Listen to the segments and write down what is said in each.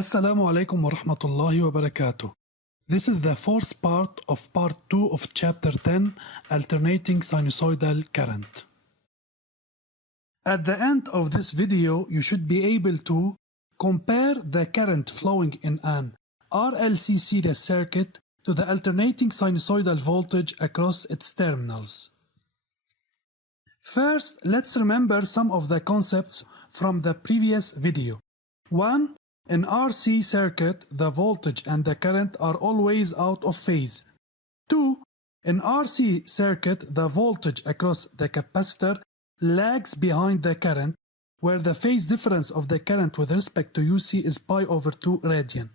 Assalamu alaikum wa rahmatullahi wa barakatuh. This is the fourth part of part 2 of chapter 10, Alternating Sinusoidal Current. At the end of this video, you should be able to compare the current flowing in an RLC series circuit to the alternating sinusoidal voltage across its terminals. First, let's remember some of the concepts from the previous video. 1. In RC circuit, the voltage and the current are always out of phase. 2. In RC circuit, the voltage across the capacitor lags behind the current, where the phase difference of the current with respect to UC is pi over 2 radian.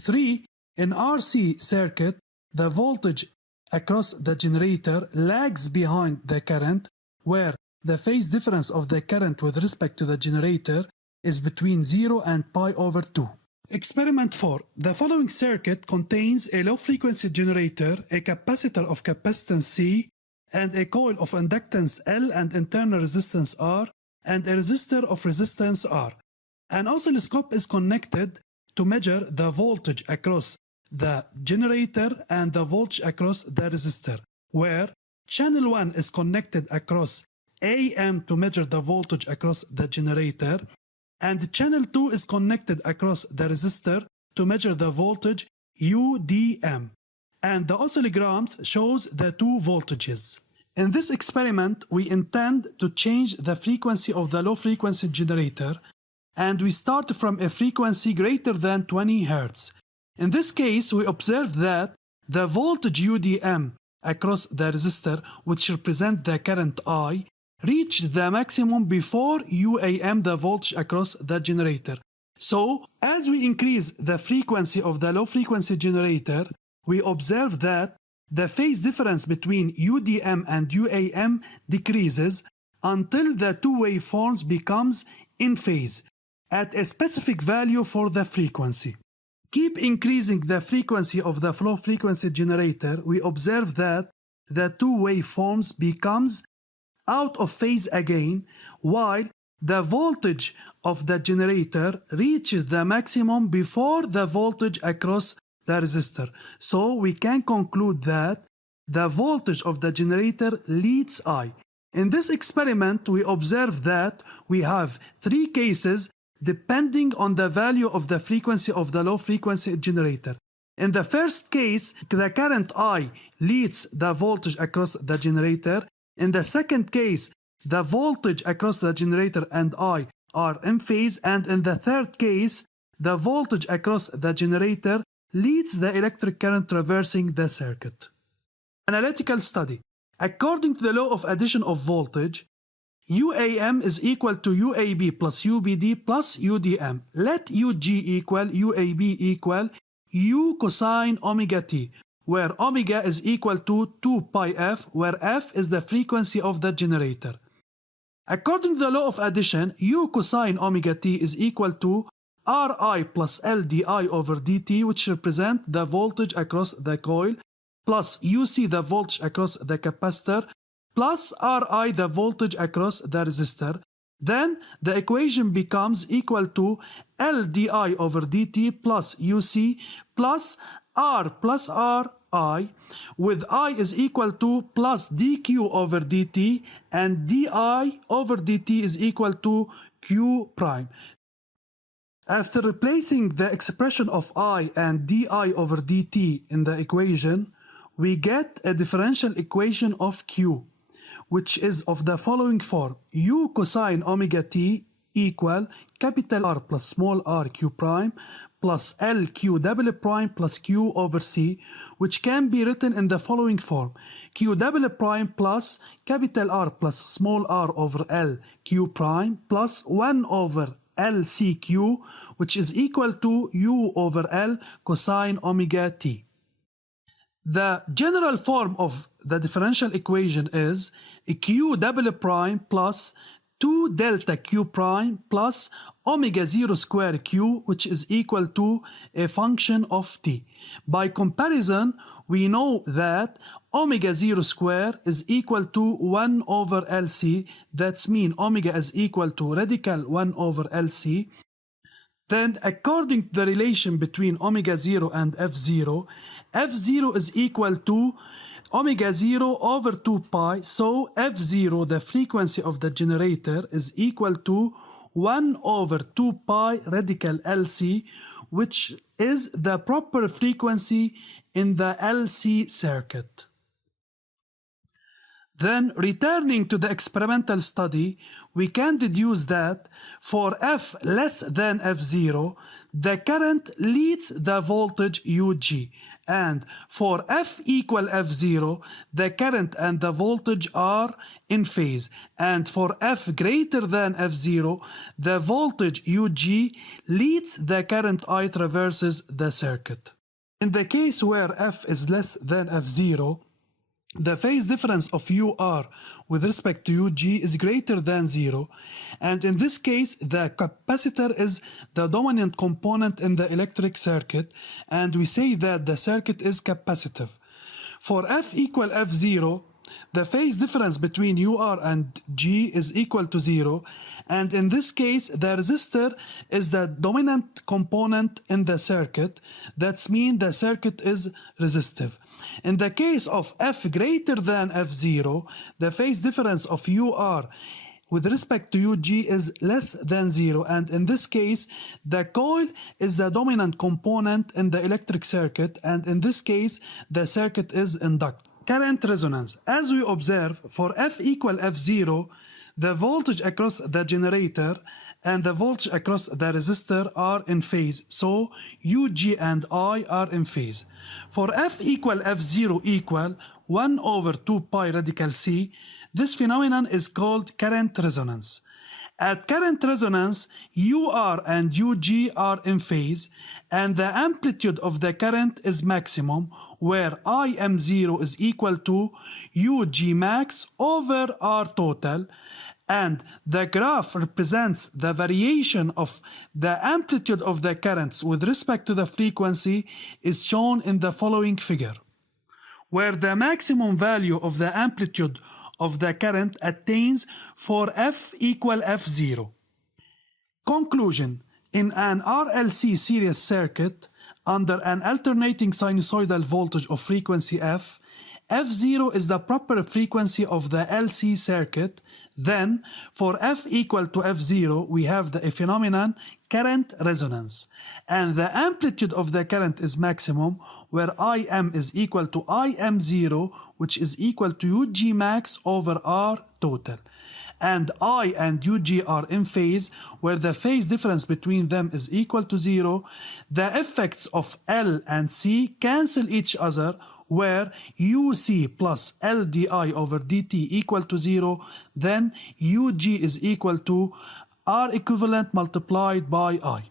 3. In RC circuit, the voltage across the generator lags behind the current, where the phase difference of the current with respect to the generator is between 0 and pi over 2. Experiment 4. The following circuit contains a low-frequency generator, a capacitor of capacitance C, and a coil of inductance L and internal resistance R, and a resistor of resistance R. An oscilloscope is connected to measure the voltage across the generator and the voltage across the resistor, where channel 1 is connected across AM to measure the voltage across the generator, and channel 2 is connected across the resistor to measure the voltage UDM, and the oscillograms shows the two voltages. In this experiment, we intend to change the frequency of the low-frequency generator, and we start from a frequency greater than 20 Hz. In this case, we observe that the voltage UDM across the resistor, which represents the current I, reached the maximum before UAM, the voltage across the generator. So, as we increase the frequency of the low-frequency generator, we observe that the phase difference between UDM and UAM decreases until the two waveforms becomes in phase at a specific value for the frequency. Keep increasing the frequency of the low frequency generator, we observe that the two waveforms becomes out of phase again, while the voltage of the generator reaches the maximum before the voltage across the resistor. So we can conclude that the voltage of the generator leads I. In this experiment, we observe that we have three cases depending on the value of the frequency of the low frequency generator. In the first case, the current I leads the voltage across the generator. In the second case, the voltage across the generator and I are in phase, and in the third case, the voltage across the generator leads the electric current traversing the circuit. Analytical study. According to the law of addition of voltage, UAM is equal to UAB plus UBD plus UDM. Let UG equal UAB equal U cosine omega t, where omega is equal to 2 pi f, where f is the frequency of the generator. According to the law of addition, U cosine omega t is equal to Ri plus LdI over dt, which represent the voltage across the coil, plus UC the voltage across the capacitor, plus Ri the voltage across the resistor. Then the equation becomes equal to LdI over dt plus UC plus R plus Ri, with I is equal to plus dq over dt, and di over dt is equal to q prime. After replacing the expression of I and di over dt in the equation, we get a differential equation of q, which is of the following form: U cosine omega t equal capital R plus small r q prime plus L q double prime plus q over c, which can be written in the following form: q double prime plus capital R plus small r over L q prime plus 1 over L c q, which is equal to U over L cosine omega t. The general form of the differential equation is q double prime plus 2 delta q prime plus omega 0 square q, which is equal to a function of t. By comparison, we know that omega 0 square is equal to 1 over LC. That's mean omega is equal to radical 1 over LC. Then, according to the relation between omega 0 and f0, f0 is equal to omega 0 over 2 pi. So f0, the frequency of the generator, is equal to 1 over 2 pi radical LC, which is the proper frequency in the LC circuit. Then, returning to the experimental study, we can deduce that for F less than F0, the current leads the voltage UG, and for F equal F0, the current and the voltage are in phase, and for F greater than F0, the voltage UG leads the current I traverses the circuit. In the case where F is less than F0, the phase difference of UR with respect to UG is greater than 0, and in this case the capacitor is the dominant component in the electric circuit, and we say that the circuit is capacitive. For F equal F0, the phase difference between UR and G is equal to 0, and in this case the resistor is the dominant component in the circuit. That means the circuit is resistive. In the case of F greater than F0, the phase difference of UR with respect to UG is less than 0, and in this case the coil is the dominant component in the electric circuit, and in this case the circuit is inductive. Current resonance. As we observe, for F equal F0, the voltage across the generator and the voltage across the resistor are in phase, so UG and I are in phase. For F equal F0 equal 1 over 2 pi radical C, this phenomenon is called current resonance. At current resonance, UR and UG are in phase, and the amplitude of the current is maximum, where IM0 is equal to UG max over R total, and the graph represents the variation of the amplitude of the currents with respect to the frequency is shown in the following figure, where the maximum value of the amplitude of the current attains for F equal F0. Conclusion: in an RLC series circuit under an alternating sinusoidal voltage of frequency F, F0 is the proper frequency of the LC circuit. Then, for F equal to F0, we have the phenomenon current resonance, and the amplitude of the current is maximum, where IM is equal to IM0, which is equal to UG max over R total, and I and UG are in phase, where the phase difference between them is equal to 0. The effects of L and C cancel each other, where UC plus LdI over dt equal to 0, then UG is equal to R equivalent multiplied by I.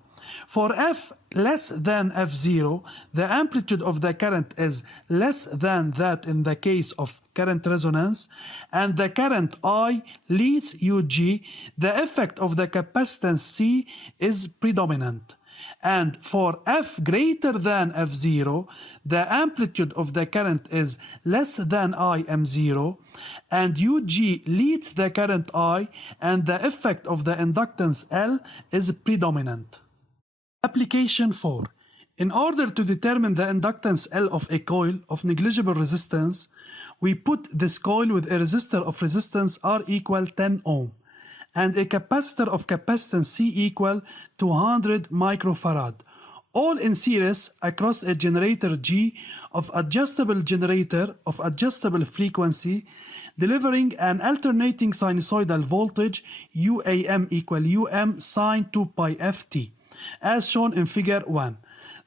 For F less than F0, the amplitude of the current is less than that in the case of current resonance, and the current I leads UG. The effect of the capacitance C is predominant. And for F greater than F0, the amplitude of the current is less than IM0, and UG leads the current I, and the effect of the inductance L is predominant. Application 4. In order to determine the inductance L of a coil of negligible resistance, we put this coil with a resistor of resistance R equal 10 ohm, and a capacitor of capacitance C equal 200 microfarad, all in series across a generator G of adjustable generator of adjustable frequency, delivering an alternating sinusoidal voltage UAM equal UM sine 2 pi ft, as shown in figure 1.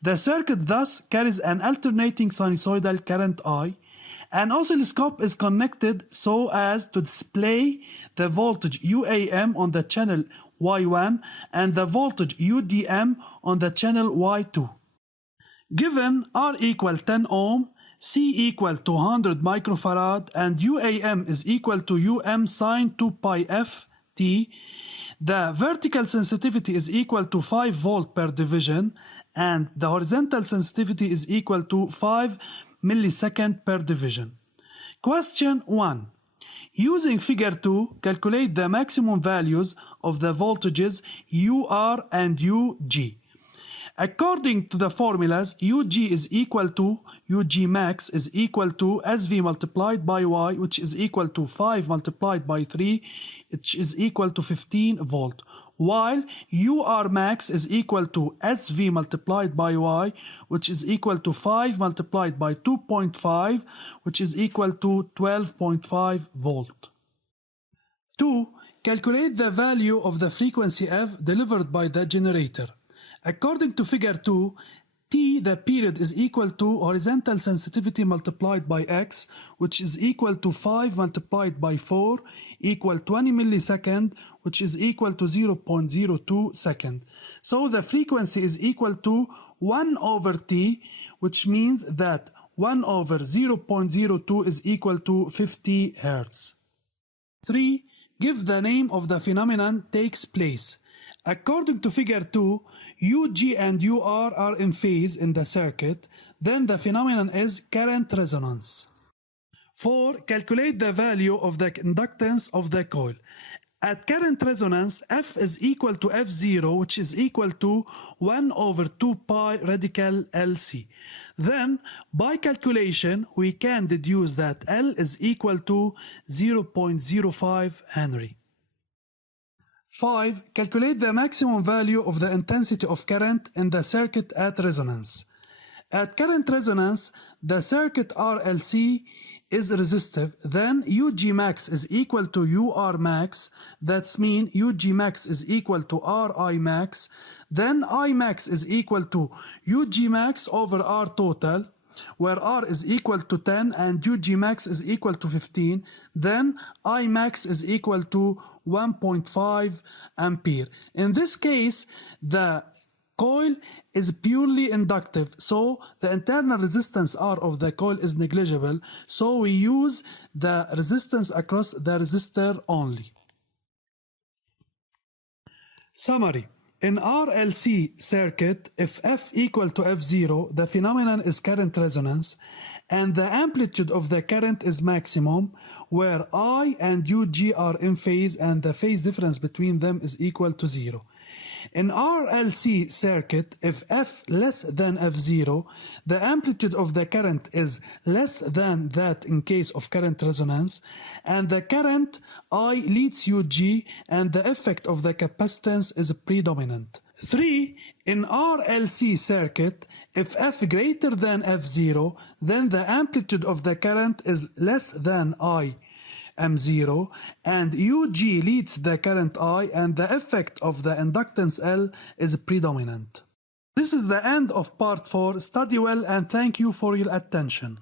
The circuit thus carries an alternating sinusoidal current I. An oscilloscope is connected so as to display the voltage UAM on the channel Y1 and the voltage UDM on the channel Y2. Given R equal 10 ohm, C equal 200 microfarad, and UAM is equal to UM sine 2 pi ft, the vertical sensitivity is equal to 5 volt per division, and the horizontal sensitivity is equal to 5 millisecond per division. Question 1. Using figure 2, calculate the maximum values of the voltages UR and UG. According to the formulas, Ug is equal to, Ug max is equal to SV multiplied by Y, which is equal to 5 multiplied by 3, which is equal to 15 volt. While UR max is equal to SV multiplied by Y, which is equal to 5 multiplied by 2.5, which is equal to 12.5 volt. 2. Calculate the value of the frequency f delivered by the generator. According to figure 2, T, the period, is equal to horizontal sensitivity multiplied by X, which is equal to 5 multiplied by 4, equal 20 millisecond, which is equal to 0.02 second. So the frequency is equal to 1 over T, which means that 1 over 0.02 is equal to 50 Hertz. 3. Give the name of the phenomenon takes place. According to figure 2, Ug and Ur are in phase in the circuit, then the phenomenon is current resonance. 4. Calculate the value of the inductance of the coil. At current resonance, F is equal to F0, which is equal to 1 over 2 pi radical LC. Then, by calculation, we can deduce that L is equal to 0.05 Henry. 5. Calculate the maximum value of the intensity of current in the circuit at resonance. At current resonance, the circuit RLC is resistive, then Ug max is equal to Ur max, that's mean Ug max is equal to Ri max, then I max is equal to Ug max over R total, where R is equal to 10 and Ug max is equal to 15, then I max is equal to 1.5 ampere. In this case, the coil is purely inductive, so the internal resistance R of the coil is negligible, so we use the resistance across the resistor only. Summary. In RLC circuit, if F equal to F0, the phenomenon is current resonance, and the amplitude of the current is maximum, where I and Ug are in phase and the phase difference between them is equal to 0. In RLC circuit, if F less than F0, the amplitude of the current is less than that in case of current resonance, and the current I leads Ug, and the effect of the capacitance is predominant. 3. In RLC circuit, if F greater than F0, then the amplitude of the current is less than I M0, and Ug leads the current I, and the effect of the inductance L is predominant. This is the end of part 4. Study well and thank you for your attention.